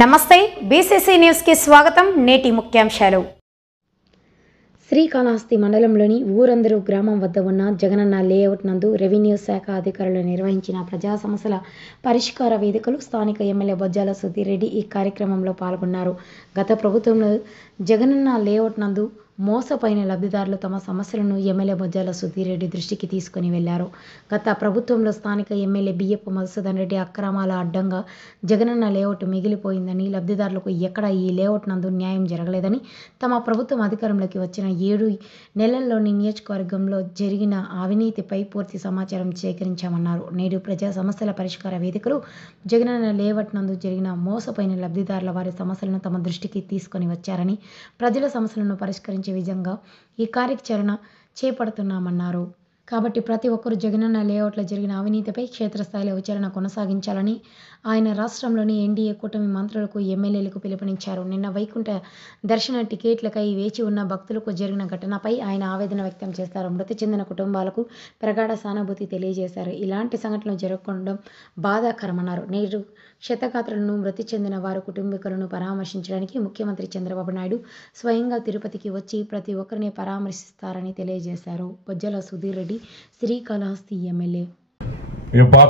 నమస్తే BCC news కి స్వాగతం. నేటి ముఖ్యాంశాలు. శ్రీకాళహస్తి మండలంలోని ఊరందరూ గ్రామం వద్ద ఉన్న జగనన్న లేఅవుట్ నందు రెవెన్యూ శాఖ అధికారులు నిర్వహించిన ప్రజా సమస్యల పరిష్కార వేదికలు స్థానిక ఎమ్మెల్యే బొజ్జాల సుధీర్ రెడ్డి ఈ కార్యక్రమంలో పాల్గొన్నారు. గత ప్రభుత్వంలో జగనన్న లేఅవుట్ నందు మోసపోయిన లబ్ధిదారులు తమ సమస్యలను ఎమ్మెల్యే బొజ్జాల సుధీర్ రెడ్డి దృష్టికి తీసుకుని వెళ్లారు. గత ప్రభుత్వంలో స్థానిక ఎమ్మెల్యే బియ్యపు మధుసూదన్ రెడ్డి అక్రమాల అడ్డంగా జగనన్న లేఅవుట్ మిగిలిపోయిందని, లబ్ధిదారులకు ఎక్కడ ఈ లేఅవుట్ నందు న్యాయం జరగలేదని, తమ ప్రభుత్వం అధికారంలోకి వచ్చిన 7 నెలల్లోని నియోజకవర్గంలో జరిగిన అవినీతిపై పూర్తి సమాచారం సేకరించామన్నారు. నేడు ప్రజా సమస్యల పరిష్కార వేదికలు జగనన్న లేఅవుట్ నందు జరిగిన మోసపోయిన లబ్ధిదారుల వారి సమస్యలను తమ దృష్టికి తీసుకొని వచ్చారని, ప్రజల సమస్యలను పరిష్కరించే విధంగా ఈ కార్యాచరణ చేపడుతున్నామన్నారు. కాబట్టి ప్రతి ఒక్కరూ జగనన్న లేఅవుట్లో జరిగిన అవినీతిపై క్షేత్రస్థాయిలో విచారణ కొనసాగించాలని ఆయన రాష్ట్రంలోని ఎన్డీఏ కూటమి మంత్రులకు, ఎమ్మెల్యేలకు పిలుపునిచ్చారు. నిన్న వైకుంఠ దర్శన టికెట్లకై వేచి ఉన్న భక్తులకు జరిగిన ఘటనపై ఆయన ఆవేదన వ్యక్తం చేశారు. మృతి చెందిన కుటుంబాలకు ప్రగాఢ సానుభూతి తెలియజేశారు. ఇలాంటి సంఘటనలు జరగడం బాధాకరమన్నారు. నేడు క్షతగాత్రులను, మృతి చెందిన వారి కుటుంబీకులను పరామర్శించడానికి ముఖ్యమంత్రి చంద్రబాబు నాయుడు స్వయంగా తిరుపతికి వచ్చి ప్రతి ఒక్కరిని పరామర్శిస్తారని తెలియజేశారు. బొజ్జాల సుధీర్ రెడ్డి, శ్రీకాళహస్తి ఎమ్మెల్యే.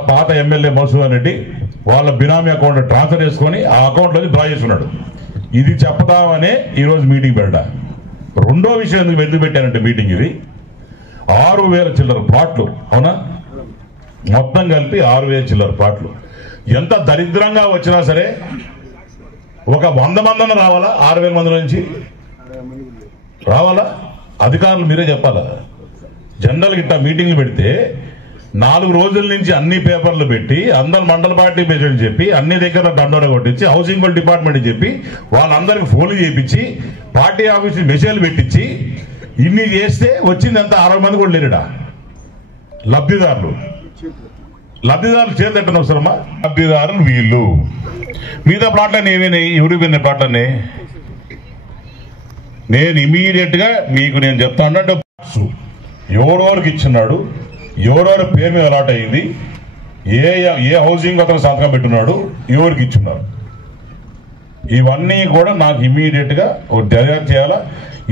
పాత ఎమ్మెల్యే మధుసూదన్ రెడ్డి వాళ్ళ బినామీ అకౌంట్ ట్రాన్స్ఫర్ చేసుకొని ఆ అకౌంట్లోకి డ్రా చేస్తున్నాడు. ఇది చెప్తామనే ఈరోజు మీటింగ్ పెట్టా. రెండో విషయం ఎందుకు పెట్టానంటే మీటింగ్ ఇది 6,000 చిల్లర ప్లాట్లు, అవునా, మొత్తం కలిపి 6,000 చిల్లర ప్లాట్లు. ఎంత దరిద్రంగా వచ్చినా సరే ఒక 100 మంది రావాలా, 6,000 మంది నుంచి రావాలా? అధికారులు మీరే చెప్పాలా? జనరల్గా ఇట్లా మీటింగ్లు పెడితే 4 రోజుల నుంచి అన్ని పేపర్లు పెట్టి, అందరు మండల పార్టీ ప్రెసిడెంట్ చెప్పి, అన్ని దగ్గర దండోర కొట్టించి, హౌసింగ్ డిపార్ట్మెంట్ చెప్పి, వాళ్ళందరికి ఫోన్లు చేయించి, పార్టీ ఆఫీసు మెసేజ్లు పెట్టించి, ఇన్ని చేస్తే వచ్చింది అంతా 60 మంది కూడా లేరుడా లబ్ధిదారులు చేతట్టను అవసరమా? లబ్ధిదారులు వీళ్ళు. మిగతా ప్లాట్లన్నీ ఏమైనా ఎవరికి ప్లాట్లన్నీ నేను ఇమీడియట్ గా మీకు నేను చెప్తా అంటే ఎవరెవరికి ఇచ్చినాడు, ఎవరెవరి పేరు మీద అలాట్ అయింది, ఏ హౌసింగ్ అతను సంతకం పెట్టున్నాడు, ఎవరికి ఇచ్చున్నారు, ఇవన్నీ కూడా నాకు ఇమీడియట్ గా దర్యాప్తు చేయాలా.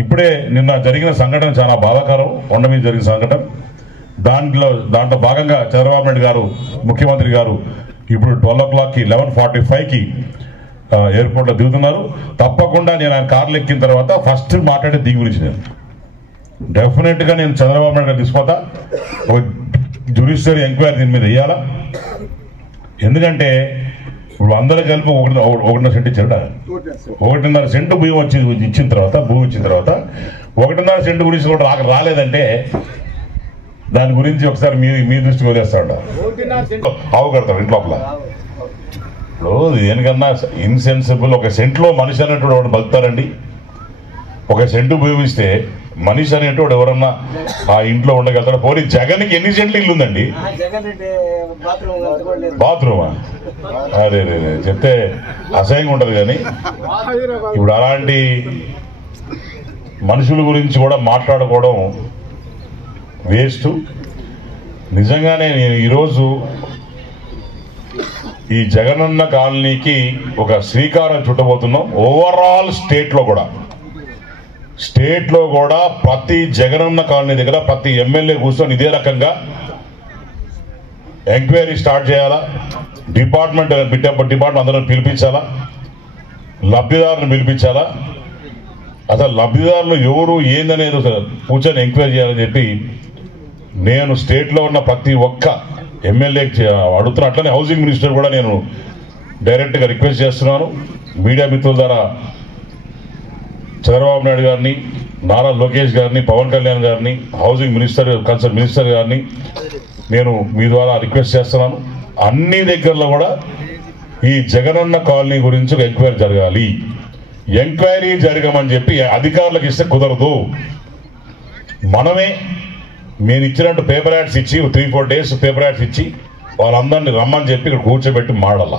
ఇప్పుడే నిన్న జరిగిన సంఘటన చాలా బాధాకరం. కొండ మీద జరిగిన సంఘటన, దాంట్లో భాగంగా చంద్రబాబు నాయుడు గారు, ముఖ్యమంత్రి గారు ఇప్పుడు 12 o'clockకి 11:45కి ఎయిర్పోర్ట్లో దిగుతున్నారు. తప్పకుండా నేను ఆయన కార్లు ఎక్కిన తర్వాత ఫస్ట్ మాట్లాడే దిగి గురించి నేను డెఫినెట్ గా నేను చంద్రబాబు నాయుడు గారు తీసుకుపోతా. ఒక జ్యుడిషియరీ ఎంక్వైరీ దీని మీద వేయాలా. ఎందుకంటే ఇప్పుడు అందరూ కలిపి 1.5 సెంటు ఇచ్చారు. 1.5 సెంటు భూమి ఇచ్చిన తర్వాత 1.5 సెంటు గురించి కూడా రాలేదంటే దాని గురించి ఒకసారి మీ దృష్టికి వదిలేస్తాడు. అవగడతాడు ఇంటి లోపల. ఇప్పుడు దేనికన్నా ఇన్సెన్సిబుల్. 1 సెంట్లో మనిషి అనేటువంటి వాడు బతుకుతారండి. 1 సెంటు భూమి ఇస్తే మనిషి అనేటువంటి ఎవరన్నా ఆ ఇంట్లో ఉండగలుగుతాడు. పోనీ జగన్కి ఎన్ని సెంట్లు ఇల్లు ఉందండి? బాత్రూమా? అదే చెప్తే అసహ్యంగా ఉంటది. కానీ ఇప్పుడు అలాంటి మనుషుల గురించి కూడా మాట్లాడుకోవడం వేస్ట్. నిజంగానే నేను ఈరోజు ఈ జగనన్న కాలనీకి ఒక శ్రీకారం చుట్టబోతున్నాం. ఓవరాల్ స్టేట్లో కూడా ప్రతి జగనన్న కాలనీ దగ్గర ప్రతి ఎమ్మెల్యే కూర్చొని ఇదే రకంగా ఎంక్వైరీ స్టార్ట్ చేయాలా. డిపార్ట్మెంట్ అందరూ పిలిపించాలా, లబ్ధిదారులను పిలిపించాలా. అసలు లబ్ధిదారులు ఎవరు ఏందనేది కూర్చొని ఎంక్వైరీ చేయాలని చెప్పి నేను స్టేట్లో ఉన్న ప్రతి ఒక్క ఎమ్మెల్యేకి అడుగుతున్నా. అట్లనే హౌసింగ్ మినిస్టర్ కూడా నేను డైరెక్ట్గా రిక్వెస్ట్ చేస్తున్నాను. మీడియా మిత్రుల ద్వారా చంద్రబాబు నాయుడు గారిని, నారా లోకేష్ గారిని, పవన్ కళ్యాణ్ గారిని, హౌసింగ్ మినిస్టర్, కన్సర్న్ మినిస్టర్ గారిని నేను మీ ద్వారా రిక్వెస్ట్ చేస్తున్నాను. అన్ని దగ్గరలో కూడా ఈ జగనన్న కాలనీ గురించి ఒక ఎంక్వైరీ జరగాలి. ఎంక్వైరీ జరగమని చెప్పి అధికారులకు ఇస్తే కుదరదు. మనమే నేను ఇచ్చినట్టు పేపర్ యాడ్స్ ఇచ్చి 3-4 days పేపర్ యాడ్స్ ఇచ్చి వాళ్ళందరినీ రమ్మని చెప్పి ఇక్కడ కూర్చోబెట్టి మాడాల.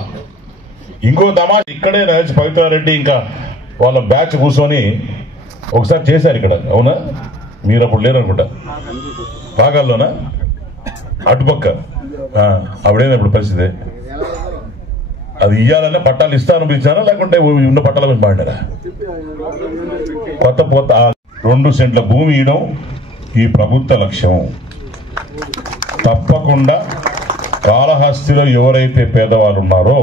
ఇంకో తమాషా ఇక్కడే పవిత్రారెడ్డి ఇంకా వాళ్ళ బ్యాచ్ కూర్చొని ఒకసారి చేశారు ఇక్కడ, అవునా? మీరు అప్పుడు లేరనుకుంటా. పాగాల్లోనా? అటుపక్క అప్పుడేనా ఇప్పుడు పరిస్థితి? అది ఇయ్యాలనే పట్టాలు ఇస్తాను పిలిచారా లేకుంటే ఉన్న పట్టాల మీద మాట్లాడారా? కొత్త 2 సెంట్ల భూమి ఇవ్వడం ఈ ప్రభుత్వ లక్ష్యం. తప్పకుండా కాళహస్తిలో ఎవరైతే పేదవాళ్ళు ఉన్నారో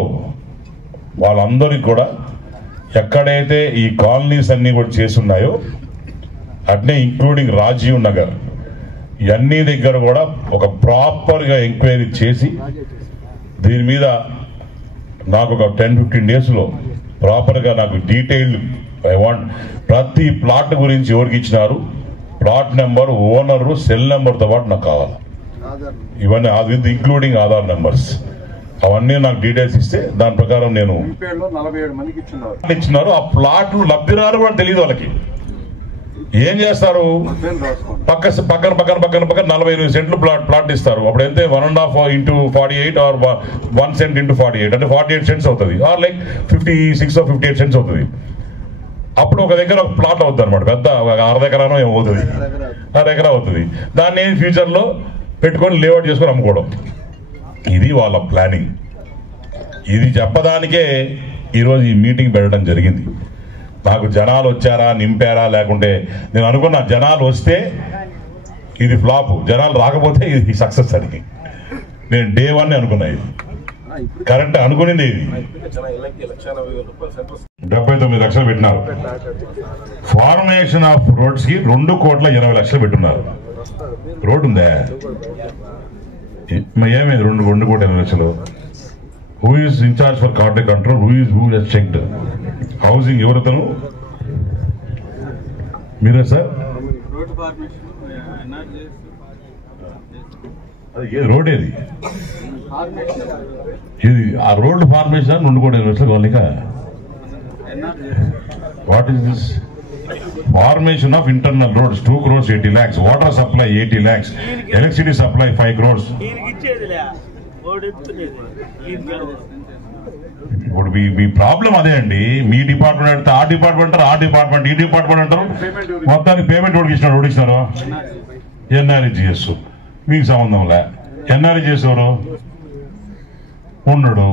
వాళ్ళందరికీ కూడా ఎక్కడైతే ఈ కాలనీస్ అన్ని కూడా చేసున్నాయో అట్నే ఇంక్లూడింగ్ రాజీవ్ నగర్ ఇవన్నీ దగ్గర కూడా ఒక ప్రాపర్గా ఎంక్వైరీ చేసి దీని మీద నాకు ఒక 10-15 డేస్లో ప్రాపర్గా నాకు డీటెయిల్డ్ ఐ వాంట్ ప్రతి ప్లాట్ గురించి ఎవరికి ఇచ్చినారు, ప్లాట్ నెంబర్, ఓనరు, సెల్ నెంబర్తో పాటు నాకు కావాలి. ఇవన్నీ విత్ ఇంక్లూడింగ్ ఆధార్ నెంబర్స్ అవన్నీ నాకు డీటెయిల్స్ ఇస్తే దాని ప్రకారం నేను ఇచ్చినారు. ఆ ప్లాట్లు లబ్ధిదారు కూడా తెలియదు వాళ్ళకి. ఏం చేస్తారు, పక్కన 48 సెంట్లు ప్లాట్ ఇస్తారు. అప్పుడు అయితే 1.5 into 48 or 1 cent into 48 అంటే 48 cents అవుతుంది, ఆర్ లైక్ 56 or 58 cents అవుతుంది. అప్పుడు ఒక దగ్గర ఒక ప్లాట్ అవుతుంది అనమాట, పెద్ద 1/2 ఎకరానో ఏమవుతుంది, 1/2 ఎకరా అవుతుంది. దాన్ని ఫ్యూచర్లో పెట్టుకొని లేఅవుట్ చేసుకొని అమ్ముకోవడం. ఇది వాళ్ళ ప్లానింగ్. ఇది చెప్పడానికే ఈరోజు ఈ మీటింగ్ పెట్టడం జరిగింది. నాకు జనాలు వచ్చారా, నింపారా, లేకుంటే నేను అనుకున్నా జనాలు వస్తే ఇది ఫ్లాప్, జనాలు రాకపోతే ఇది సక్సెస్ అని నేను డే 1 అనుకున్నా. ఇది కరెక్ట్ అనుకునింది. ఇది 79 లక్షలు పెట్టినారు. ఫార్మేషన్ ఆఫ్ రోడ్స్ కి 2,20,00,000 పెట్టున్నారు. రోడ్ ఉందా? ఏమైంది 2,20,00,000? Who is incharge for card control, who has checked housing? ఎవరితను? మీరే సార్? రోడ్ ఏది ఇది? ఆ రోడ్ ఫార్మేషన్ 2,20,00,000 కావాలిక. What is this? Formation of internal roads 2,80,00,000, water supply 80,00,000, electricity supply 5 crores. ఇప్పుడు మీ ప్రాబ్లం అదే అండి. మీ డిపార్ట్మెంట్ అంటే ఆ డిపార్ట్మెంట్ అంటారు, ఆ డిపార్ట్మెంట్ ఈ డిపార్ట్మెంట్ అంటారు. మొత్తానికి పేమెంట్ ఓడికిచ్చినారు. ఎన్ఆర్ఈజిఎస్ మీకు సంబంధంలే. ఎన్ఆర్ఈజిఎస్ ఎవరు ఉన్నాడా?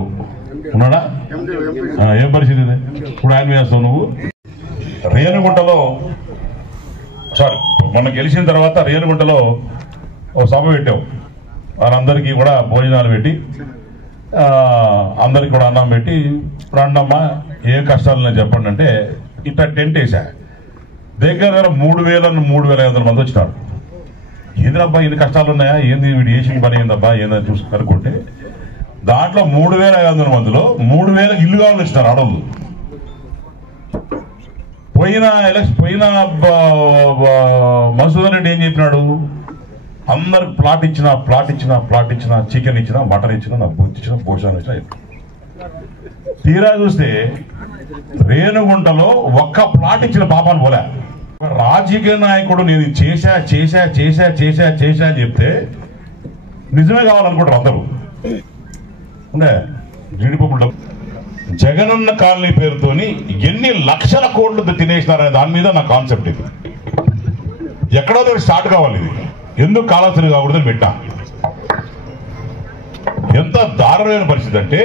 ఏం పరిస్థితి ఇది? ఇప్పుడు ఆయన చేస్తావు నువ్వు. రేణుగుంటలో మొన్న గెలిచిన తర్వాత రేణుగుంటలో ఓ సభ పెట్టావు. వాళ్ళందరికీ కూడా భోజనాలు పెట్టి అందరికి కూడా అన్నం పెట్టి, రండమ్మా ఏ కష్టాలు చెప్పండి అంటే ఇట్లా టెంట్ వేసా. దగ్గర 3,500 మంది వచ్చినారు. ఏందబ్బా ఇన్ని కష్టాలు ఉన్నాయా, ఏంది వీడు వేసిన పని ఏందబ్బా ఏందని చూసి కనుక్కుంటే దాంట్లో 3,500 మందిలో 3,000 ఇల్లు కావాలని ఇచ్చినారు ఆడవాళ్ళు. పోయిన మసూదన్ రెడ్డి ఏం చెప్పినాడు, అందరికి ప్లాట్ ఇచ్చిన చికెన్ ఇచ్చిన, మటన్ ఇచ్చిన, నాకు బుద్ధి ఇచ్చిన, భోజనం ఇచ్చిన. తీరా చూస్తే రేణుగుంటలో ఒక్క ప్లాట్ ఇచ్చిన పాపాలు పోలే. రాజకీయ నాయకుడు నేను చేశా అని చెప్తే నిజమే కావాలనుకుంటారు అందరూ. అంటే జీడిపప్పు జగనన్న కాలనీ పేరుతోని ఎన్ని లక్షల కోట్లు తినేసినారనే దాని మీద నా కాన్సెప్ట్. ఇది ఎక్కడో దగ్గర స్టార్ట్ కావాలి. ఇది ఎందుకు కాళహస్తి కాకూడదని పెట్టా. ఎంత దారుణమైన పరిస్థితి అంటే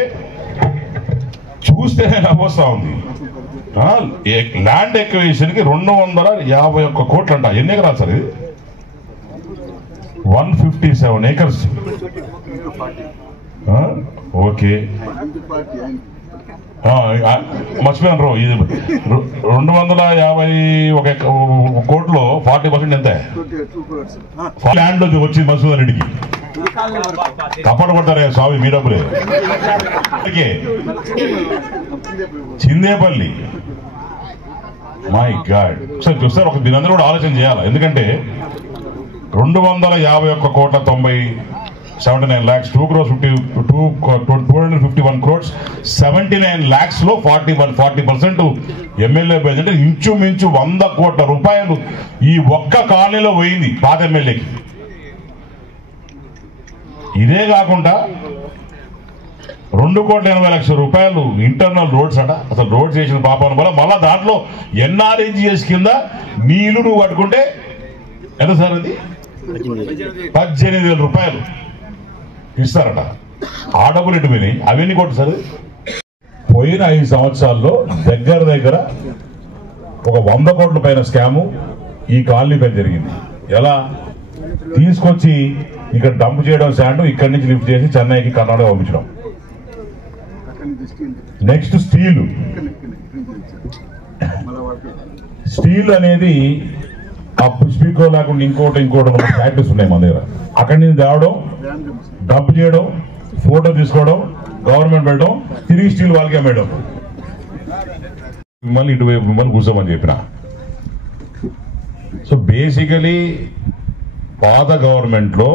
చూస్తేనే నవ్వొస్తా ఉంది. ల్యాండ్ ఎక్విజిషన్ కి 251 కోట్లు అంట. ఎన్ని ఎకరాలు సార్ ఇది? 157 acres. ఓకే, మర్చిపోయాను రో. ఇది 251 కోట్లు 40% ఎంత ల్యాండ్ వచ్చింది మసూదన్ రెడ్డికి. కప్పట కొడతారే స్వామి మీ డబ్బులే. Chindepalli, my God. సార్ చూస్తారు, ఒక దీని అందరూ కూడా ఆలోచన చేయాలి. ఎందుకంటే 251 కోట్ల 79 lakhs, 251 crores, 79 lakhs లో 40% ఎమ్మెల్యే బడ్జెట్ అంటే ఇంచుమించు 100 కోట్ల రూపాయలు ఈ ఒక్క కాలనీలో పోయింది పాత ఎమ్మెల్యేకి. ఇదే కాకుండా 2,80,00,000 రూపాయలు ఇంటర్నల్ రోడ్స్ అట. అసలు రోడ్స్ చేసిన పాపం వల్ల మళ్ళా దాంట్లో ఎన్ఆర్ఈజిఎస్ కింద నీళ్లు నువ్వు పట్టుకుంటే ఎంత సార్? అది 18,000 రూపాయలు ఇస్తారట. ఆ డబ్బులు ఎటు పోయినాయి? అవన్నీ కొట్టు సార్. పోయిన 5 సంవత్సరాల్లో దగ్గర ఒక 100 కోట్ల పైన స్కాము ఈ కాలనీ పైన జరిగింది. ఎలా తీసుకొచ్చి ఇక్కడ డంప్ చేయడం, శాండ్ ఇక్కడి నుంచి లిఫ్ట్ చేసి చెన్నైకి, కర్ణాటక పంపించడం. నెక్స్ట్ స్టీల్ అనేది అప్పుడు స్పీకో లేకుండా ఇంకోటి ఫ్యాక్టరీస్ ఉన్నాయి మన దగ్గర. అక్కడి నుంచి తేవడం, డంప్ చేయడం, ఫోటో తీసుకోవడం, గవర్నమెంట్ పెట్టడం, తిరిగి స్టీల్ వాళ్ళకి అమ్మేయడం. మిమ్మల్ని ఇటువైపు మిమ్మల్ని కూర్చోమని చెప్పిన. సో బేసికలీ పాత గవర్నమెంట్ లో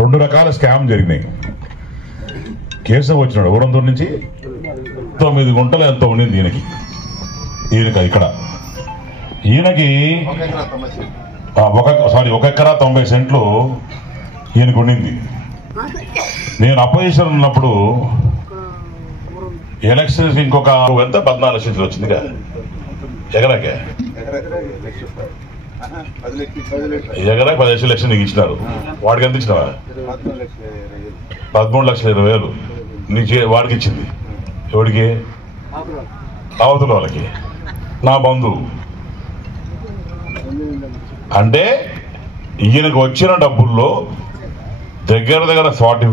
2 రకాల స్కామ్ జరిగినాయి. కేశవ్ వచ్చినాడు ఊరందూరు నుంచి, 9 గుంటలు ఎంతో ఉండింది ఈయనకి ఇక్కడ. ఈయనకి 1 ఎకరా 90 సెంట్లు ఈయనకు ఉండింది. నేను అపోజిషన్ ఉన్నప్పుడు ఎలక్షన్స్ ఇంకొక ఎంత 14 లక్షలు వచ్చిందిగా ఎకరాకే. ఎకరా 10 లక్షలు నీకు ఇచ్చినారు. వాడికి ఎంత ఇచ్చినావా? 13,20,000 నీకు వాడికి ఇచ్చింది. ఎవడికి? అవతల వాళ్ళకి, నా బంధువు. అంటే ఈయనకు వచ్చిన డబ్బుల్లో దగ్గర 40